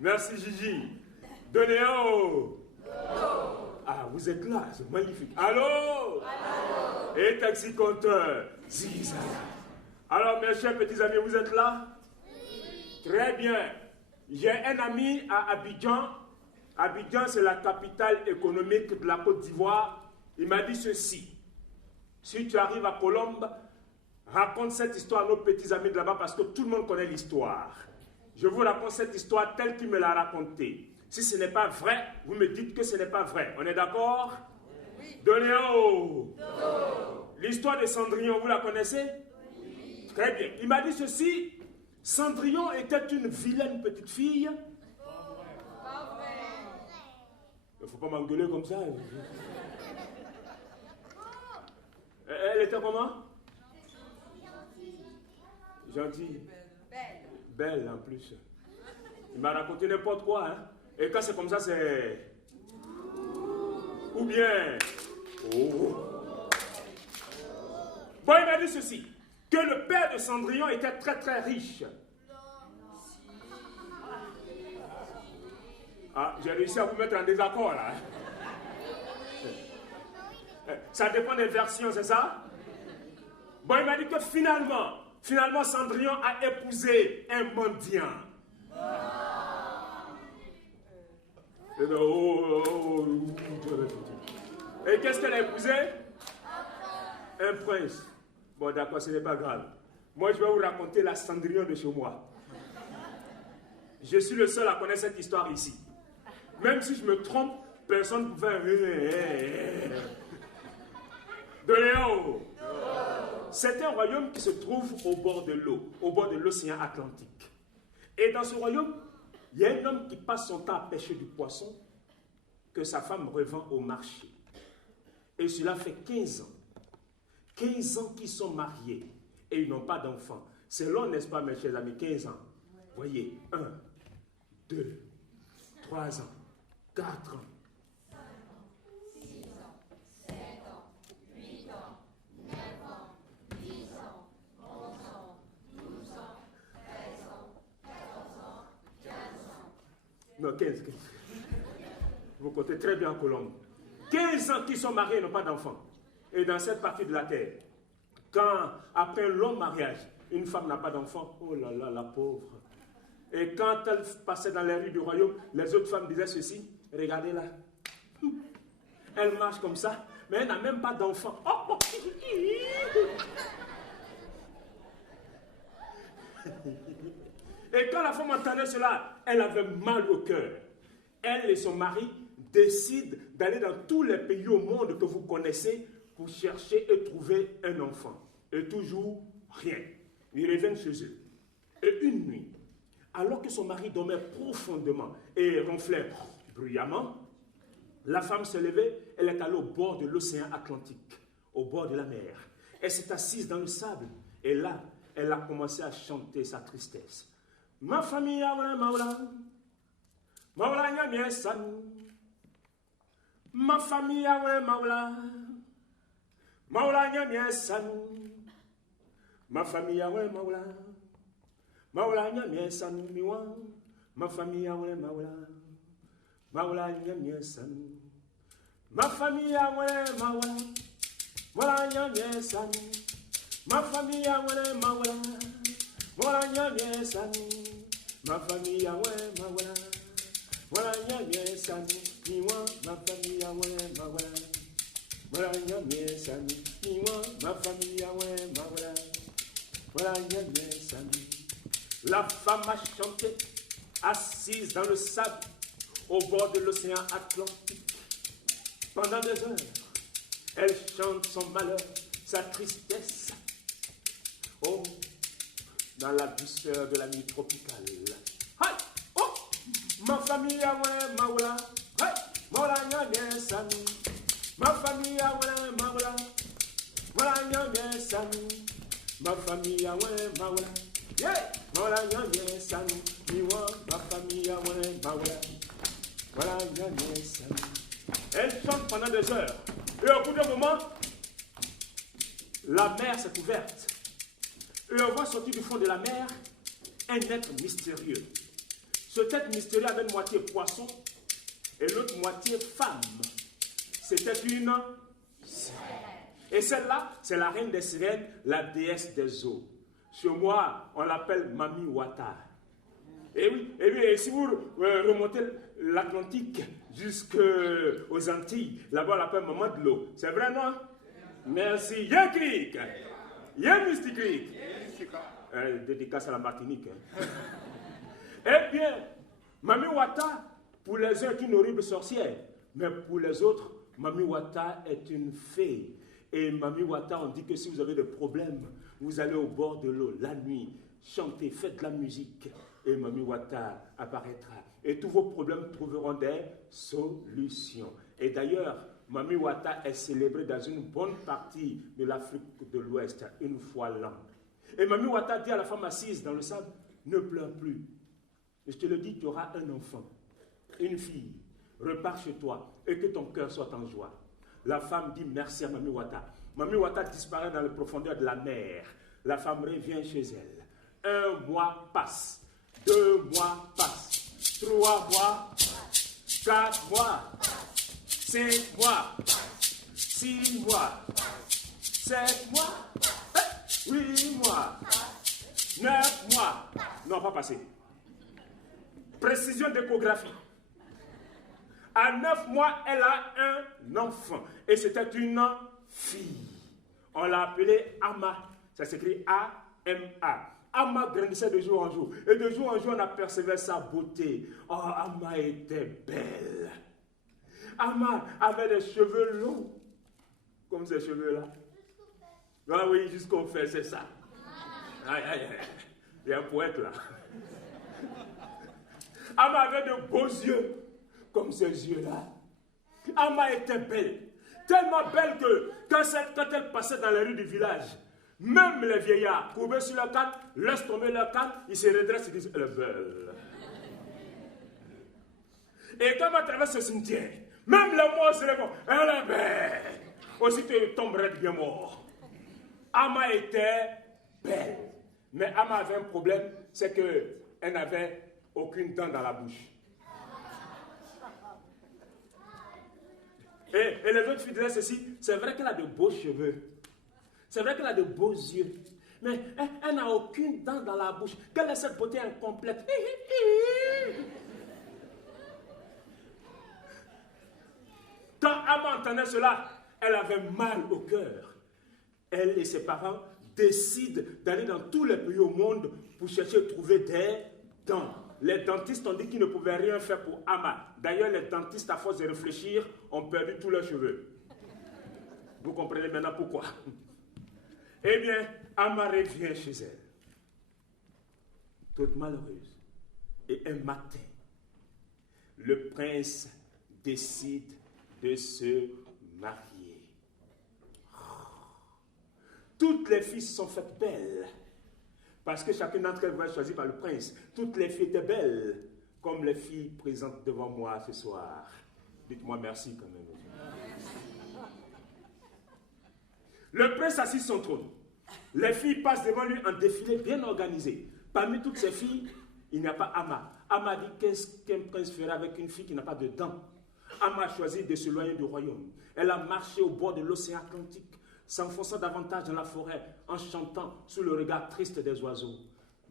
Merci Gigi. Donnez un haut. Ah, vous êtes là, c'est magnifique. Allô? Allô? Et taxi compteur. Ziza. Alors, mes chers petits amis, vous êtes là? Oui. Très bien. J'ai un ami à Abidjan. Abidjan, c'est la capitale économique de la Côte d'Ivoire. Il m'a dit ceci. Si tu arrives à Colombe, raconte cette histoire à nos petits amis de là-bas parce que tout le monde connaît l'histoire. Je vous raconte cette histoire telle qu'il me l'a racontée. Si ce n'est pas vrai, vous me dites que ce n'est pas vrai. On est d'accord? Oui. Donnez un haut. L'histoire de Cendrillon, vous la connaissez? Oui. Très bien. Il m'a dit ceci. Cendrillon était une vilaine petite fille. Pas vrai. Il ne faut pas m'engueuler comme ça. Elle était comment? Gentille. Belle en plus. Il m'a raconté n'importe quoi, hein. Et quand c'est comme ça, c'est... Ou bien... Oh. Bon, il m'a dit ceci, que le père de Cendrillon était très très riche. Ah, j'ai réussi à vous mettre en désaccord, là. Ça dépend des versions, c'est ça? Bon, il m'a dit que finalement, Cendrillon a épousé un mendiant. Et qu'est-ce qu'elle a épousé? Un prince. Bon, d'accord, ce n'est pas grave. Moi, je vais vous raconter la Cendrillon de chez moi. Je suis le seul à connaître cette histoire ici. Même si je me trompe, personne ne pouvait... De Léo. C'est un royaume qui se trouve au bord de l'eau, au bord de l'océan Atlantique. Et dans ce royaume, il y a un homme qui passe son temps à pêcher du poisson que sa femme revend au marché. Et cela fait 15 ans. 15 ans qu'ils sont mariés et ils n'ont pas d'enfants. C'est long, n'est-ce pas, mes chers amis? 15 ans. Voyez, 1, 2, 3 ans, 4 ans. 6 ans, 7 ans, 8 ans, 9 ans, 10 ans, 11 ans, 12 ans, 13 ans, 14 ans, 15 ans. Non, 15. Vous comptez très bien, Colombe. 15 ans qu'ils sont mariés et n'ont pas d'enfants. Et dans cette partie de la terre, quand, après un long mariage, une femme n'a pas d'enfant, oh là là, la pauvre. Et quand elle passait dans les rues du royaume, les autres femmes disaient ceci, regardez-la. Elle marche comme ça, mais elle n'a même pas d'enfant. Oh, oh. Et quand la femme entendait cela, elle avait mal au cœur. Elle et son mari décident d'aller dans tous les pays au monde que vous connaissez pour chercher et trouver un enfant. Et toujours rien. Ils reviennent chez eux. Et une nuit, alors que son mari dormait profondément et ronflait bruyamment, la femme s'est levée, elle est allée au bord de l'océan Atlantique, au bord de la mer. Elle s'est assise dans le sable et là, elle a commencé à chanter sa tristesse. Ma famille a maula, maula nya miesan. Ma famille a maula, maula nya miesan. Ma famille a maula, maula nya miesan miwa. Ma famille a maula, maula nya miesan. Ma famille a maula, maula nya miesan. Ma famille a maula, maula nya miesan. Ma famille a maula, maula nya miesan miwa. Ma famille a maula, maula nya miesan miwa. Ma famille a maula, maula nya miesan. La femme a chanté, assise dans le sable, au bord de l'océan Atlantique. Pendant 2 heures, elle chante son malheur, sa tristesse. Oh, dans la douceur de la nuit tropicale. Hey, oh, ma famille a maula, hey, maula nya miesan. Ma famille a maula, maula nya miesan. Ma famille a maula, yeah, maula nya miesan. Miwa, ma famille a maula, maula nya miesan. Elle chante pendant 2 heures. Et au bout d'un moment, la mer s'est ouverte. Et on voit sortir du fond de la mer un être mystérieux. Cet être mystérieux avait une moitié poisson et l'autre moitié femme. C'était une sirène. Et celle-là, c'est la reine des sirènes, la déesse des eaux. Chez moi, on l'appelle Mami Wata. Et oui, et si vous remontez l'Atlantique jusqu'aux Antilles, là-bas on l'appelle Maman de l'eau. C'est vrai, non? Merci. Y'a Cric. Y'a Mysticric. Dédicace à la Martinique. Eh bien, Mami Wata, pour les uns, est une horrible sorcière. Mais pour les autres, Mami Wata est une fée. Et Mami Wata, on dit que si vous avez des problèmes, vous allez au bord de l'eau, la nuit, chantez, faites de la musique. Et Mami Wata apparaîtra. Et tous vos problèmes trouveront des solutions. Et d'ailleurs, Mami Wata est célébrée dans une bonne partie de l'Afrique de l'Ouest, une fois l'an. Et Mami Wata dit à la femme assise dans le sable, ne pleure plus. Et je te le dis, tu auras un enfant, une fille. Repars chez toi et que ton cœur soit en joie. La femme dit merci à Mami Wata. Mami Wata disparaît dans les profondeurs de la mer. La femme revient chez elle. 1 mois passe. 2 mois passent. 3 mois. 4 mois. 5 mois. 6 mois. 7 mois. 8 mois. 9 mois. Non, pas passé. Précision d'échographie. À 9 mois, elle a un enfant. Et c'était une fille. On l'a appelée Ama. Ça s'écrit A-M-A. Ama grandissait de jour en jour. Et de jour en jour, on apercevait sa beauté. Oh, Ama était belle. Ama avait des cheveux longs. Comme ces cheveux-là. Ah oui, jusqu'au fait, c'est ça. Aïe, aïe, aïe. Il y a un poète là. Ama avait de beaux yeux. Comme ces yeux-là. Ama était belle. Tellement belle que quand elle passait dans les rues du village, même les vieillards, courbés sur leur canne, laissent tomber leur canne, ils se redressent et disent, elle est belle. Et quand on traverse ce cimetière, même les morts se lèvent, elle est belle. Aussitôt, ils tomberaient bien morts. Ama était belle. Mais Ama avait un problème, c'est qu'elle n'avait aucune dent dans la bouche. Et les autres filles disaient ceci, c'est vrai qu'elle a de beaux cheveux, c'est vrai qu'elle a de beaux yeux, mais elle n'a aucune dent dans la bouche. Quelle est cette beauté incomplète? Quand Ama entendait cela, elle avait mal au cœur. Elle et ses parents décident d'aller dans tous les pays au monde pour chercher à trouver des dents. Les dentistes ont dit qu'ils ne pouvaient rien faire pour Ama. D'ailleurs, les dentistes, à force de réfléchir, ont perdu tous leurs cheveux. Vous comprenez maintenant pourquoi. Eh bien, Ama revient chez elle, toute malheureuse. Et un matin, le prince décide de se marier. Toutes les filles se sont faites belles. Parce que chacune d'entre elles va être choisie par le prince. Toutes les filles étaient belles, comme les filles présentes devant moi ce soir. Dites-moi merci quand même. Le prince assit sur son trône. Les filles passent devant lui en défilé bien organisé. Parmi toutes ces filles, il n'y a pas Ama. Ama dit qu'est-ce qu'un prince ferait avec une fille qui n'a pas de dents. Ama a choisi de s'éloigner du royaume. Elle a marché au bord de l'océan Atlantique, s'enfonçant davantage dans la forêt, en chantant sous le regard triste des oiseaux.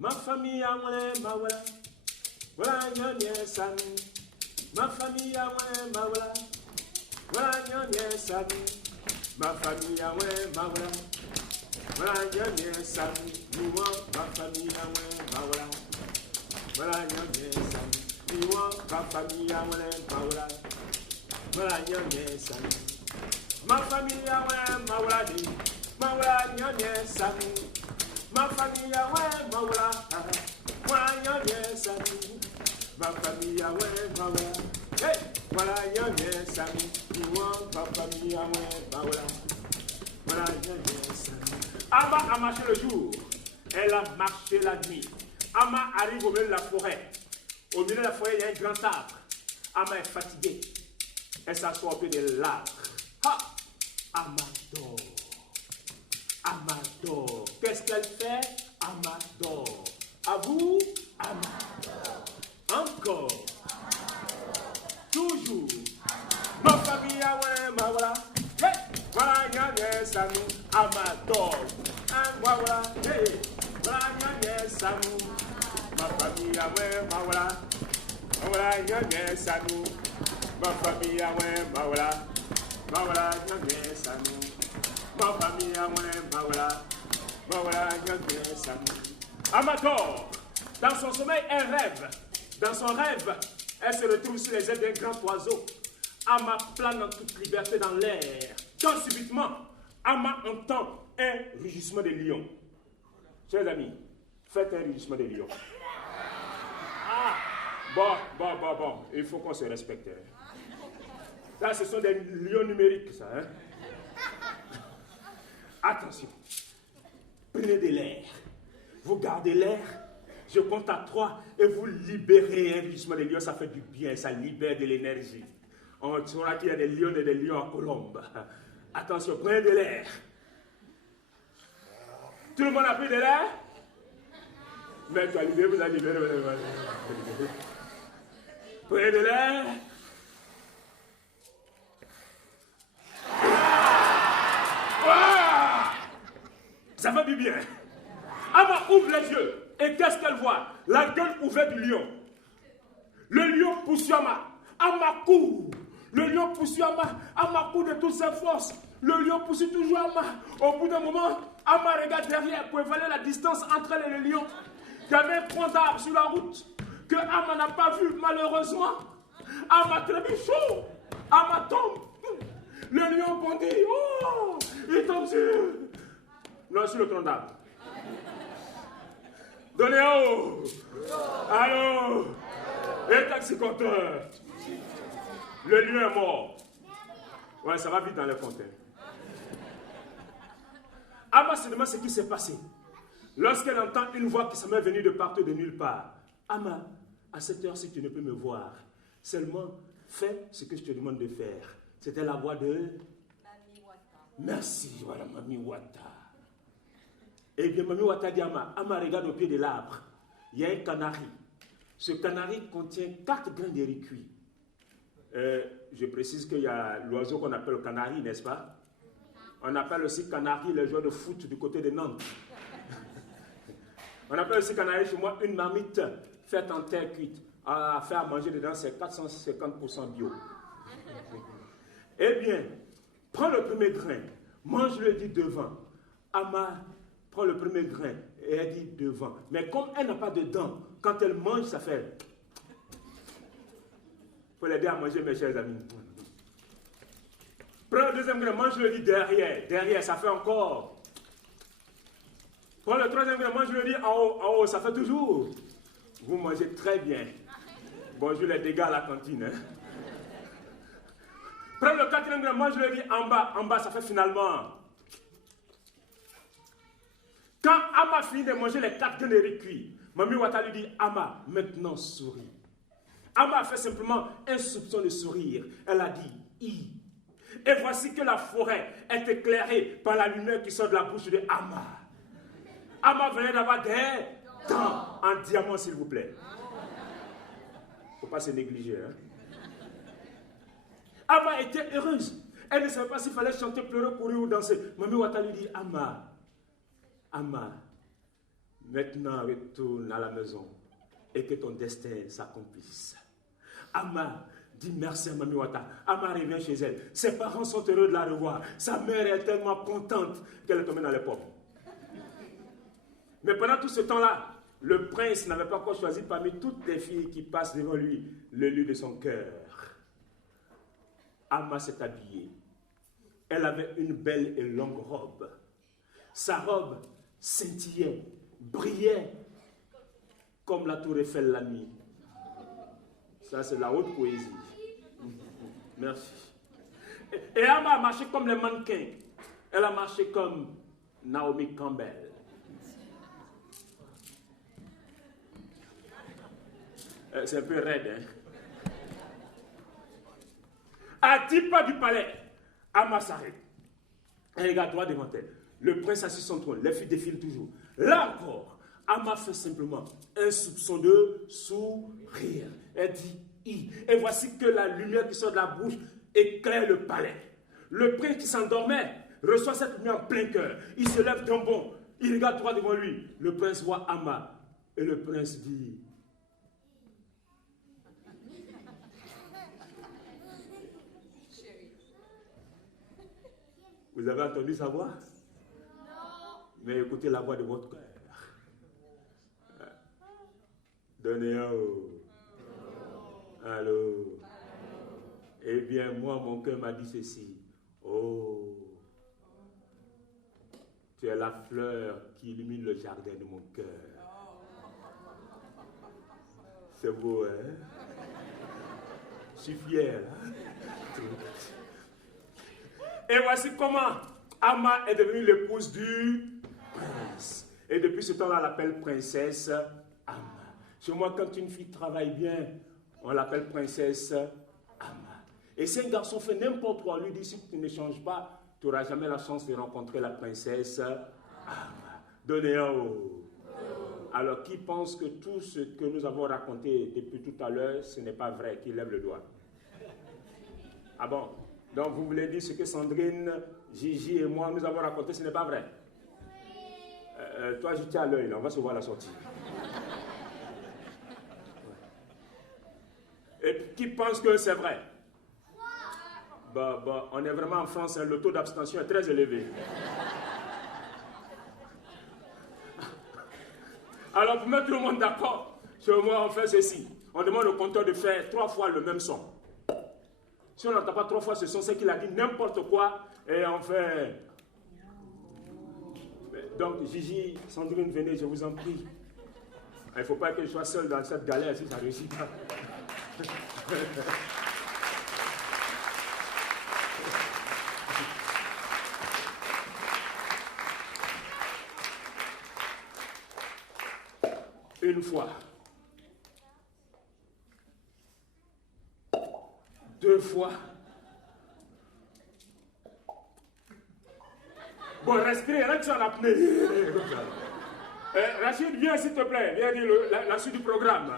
Ma famille a moi, ma voilà, voilà nyanya sami. Ma famille a moi, ma voilà, voilà nyanya sami. Ma famille a moi, ma voilà, voilà nyanya sami. Moi, ma famille a moi, ma voilà, voilà nyanya sami. Moi, ma famille a moi, ma voilà, voilà nyanya sami. Ma famille a ouais, ma wala di, ma wala nyanye sami. Ma famille a ouais, ma wala, wala nyanye sami. Ma famille a ouais, ma wala, hey, wala nyanye sami. Ma famille a ouais, ma wala nyanye sami. Ama a marché le jour, elle a marché la nuit. Ama arrive au milieu de la forêt. Au milieu de la forêt, il y a un grand arbre. Ama est fatiguée. Elle s'assoit au pied de l'arbre. Ha! Amador. Amador. Qu'est-ce qu'elle fait? Amador. À vous? Amador. Encore. Toujours. Ma famille, ouais, ma voilà. Voilà, y'a Sanou. Amador. Voilà, hey. Voilà, y'a Sanou. Ma famille, ouais, ma voilà. Voilà, y'a Sanou. Ma famille, ouais, ma voilà. Ma voilà, y'a Sanou. Ma famille, ouais, ma voilà. Ma voilà, y'a Sanou. Amador. Dans son sommeil, elle rêve. Dans son rêve, elle se retrouve sur les ailes d'un grand oiseau. Ama plane en toute liberté dans l'air. Quand subitement, Ama entend un rugissement de lion. Chers amis, faites un rugissement de lion. Ah, bon, il faut qu'on se respecte. Ça, ce sont des lions numériques, ça. Hein? Attention, prenez de l'air. Vous gardez l'air. Je compte à 3 et vous libérez un rugissement de lion. Ça fait du bien, ça libère de l'énergie. On saura qu'il y a des lions et des lions en colombe. Attention, prenez de l'air. Tout le monde a pris de l'air? Mais tu as libéré, vous avez libéré. Prenez de l'air. Ça fait du bien. Ama ouvre les yeux. Et qu'est-ce qu'elle voit? La gueule ouverte du lion. Le lion poursuit Ama. Ama court. Le lion poursuit Ama. Ama court de toutes ses forces. Le lion poursuit toujours Ama. Au bout d'un moment, Ama regarde derrière pour évaluer la distance entre elle et le lion. Il y avait un tronc d'arbre sur la route que Ama n'a pas vu malheureusement. Ama trébuche. Ama tombe. Le lion bondit. Oh, il tombe sur le tronc d'arbre. Donnez haut. Allô. Et taxi-compteur. Le lion est mort. Ouais, ça va vite dans les fontaines. Ama se demande ce qui s'est passé. Lorsqu'elle entend une voix qui s'en est venue de partout, de nulle part. Ama, à cette heure-ci, tu ne peux me voir. Seulement, fais ce que je te demande de faire. C'était la voix de Mami Wata. Merci, voilà, Mami Wata. Eh bien, Mami Wata dit Ama, Ama regarde au pied de l'arbre. Il y a un canari. Ce canari contient 4 grains de riz cuits. Je précise qu'il y a l'oiseau qu'on appelle le canari, n'est-ce pas? On appelle aussi canari les joueurs de foot du côté de Nantes. On appelle aussi canari chez moi une marmite faite en terre cuite. À faire manger dedans, c'est 450% bio. Eh bien, prends le premier grain, mange-le, dit devant. Ama prend le premier grain et elle dit devant. Mais comme elle n'a pas de dents, quand elle mange, ça fait... Il faut l'aider à manger, mes chers amis. Prends le deuxième grain, mange-le, dit derrière. Derrière, ça fait encore. Prends le troisième grain, mange-le, dit en haut, ça fait toujours. Vous mangez très bien. Bonjour les dégâts à la cantine. Hein? Prends le quatrième grain, mange-le, dit en bas, ça fait finalement. Quand Ama finit de manger les 4 grains de riz cuits, Mami Wata lui dit, Ama, maintenant souris. Ama a fait simplement un soupçon de sourire. Elle a dit, I. Et voici que la forêt est éclairée par la lumière qui sort de la bouche de Ama. Ama venait d'avoir des dents en diamant, s'il vous plaît. Il ne faut pas se négliger. Hein? Ama était heureuse. Elle ne savait pas s'il fallait chanter, pleurer, courir ou danser. Mami Wata lui dit, Ama, maintenant retourne à la maison et que ton destin s'accomplisse. Ama dit merci à Mami Wata. Ama revient chez elle. Ses parents sont heureux de la revoir. Sa mère est tellement contente qu'elle est tombée dans les pommes. Mais pendant tout ce temps-là, le prince n'avait pas encore choisi parmi toutes les filles qui passent devant lui le lieu de son cœur. Ama s'est habillée. Elle avait une belle et longue robe. Sa robe scintillait, brillait comme la tour Eiffel la nuit. Ça, c'est la haute poésie. Merci. Et Ama a marché comme les mannequins. Elle a marché comme Naomi Campbell. C'est un peu raide, hein? À 10 pas du palais, Ama s'arrête. Elle regarde droit devant elle. Le prince assis sur son trône. Les filles défilent toujours. Là encore, Amma fait simplement un soupçon de sourire. Elle dit I. Et voici que la lumière qui sort de la bouche éclaire le palais. Le prince qui s'endormait reçoit cette lumière en plein cœur. Il se lève d'un bond. Il regarde droit devant lui. Le prince voit Amma. Et le prince dit Vous avez entendu sa voix? Non. Mais écoutez la voix de votre cœur. Donnez un haut. Allô. Eh bien, moi, mon cœur m'a dit ceci. Oh, tu es la fleur qui illumine le jardin de mon cœur. C'est beau, hein? Je suis fier, hein? Et voici comment Amma est devenue l'épouse du prince. Et depuis ce temps-là, on l'appelle princesse Amma. Chez moi, quand une fille travaille bien, on l'appelle princesse Amma. Et si un garçon fait n'importe quoi, on lui dit, si tu ne changes pas, tu n'auras jamais la chance de rencontrer la princesse Amma. Donnez un haut. Alors, qui pense que tout ce que nous avons raconté depuis tout à l'heure, ce n'est pas vrai? Qui lève le doigt? Ah bon? Donc, vous voulez dire ce que Sandrine, Gigi et moi, nous avons raconté, ce n'est pas vrai? Toi, je tiens à l'œil, on va se voir à la sortie. Et qui pense que c'est vrai? On est vraiment en France, hein, le taux d'abstention est très élevé. Alors, pour mettre tout le monde d'accord, chez moi, on fait ceci. On demande au compteur de faire 3 fois le même son. Si on n'entend pas 3 fois ce son, c'est qu'il a dit n'importe quoi, et on fait... Donc, Gigi, Sandrine, venez, je vous en prie. Il ne faut pas que je sois seul dans cette galère si ça ne réussit pas. Une fois. 2 fois. Bon, respirez, reste sur l'apnée. Rachid, viens s'il te plaît, viens dire la suite du programme.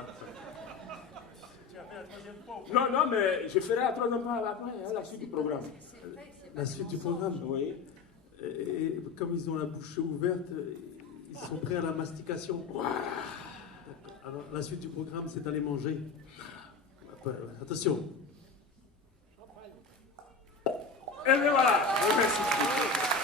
Tu as fait la 3e fois. Non, mais je ferai la 3e fois après, hein, la suite du programme. La suite du programme? Oui. Et comme ils ont la bouche ouverte, ils sont prêts à la mastication. Alors, la suite du programme, c'est d'aller manger. Attention. Et bien voilà. Merci.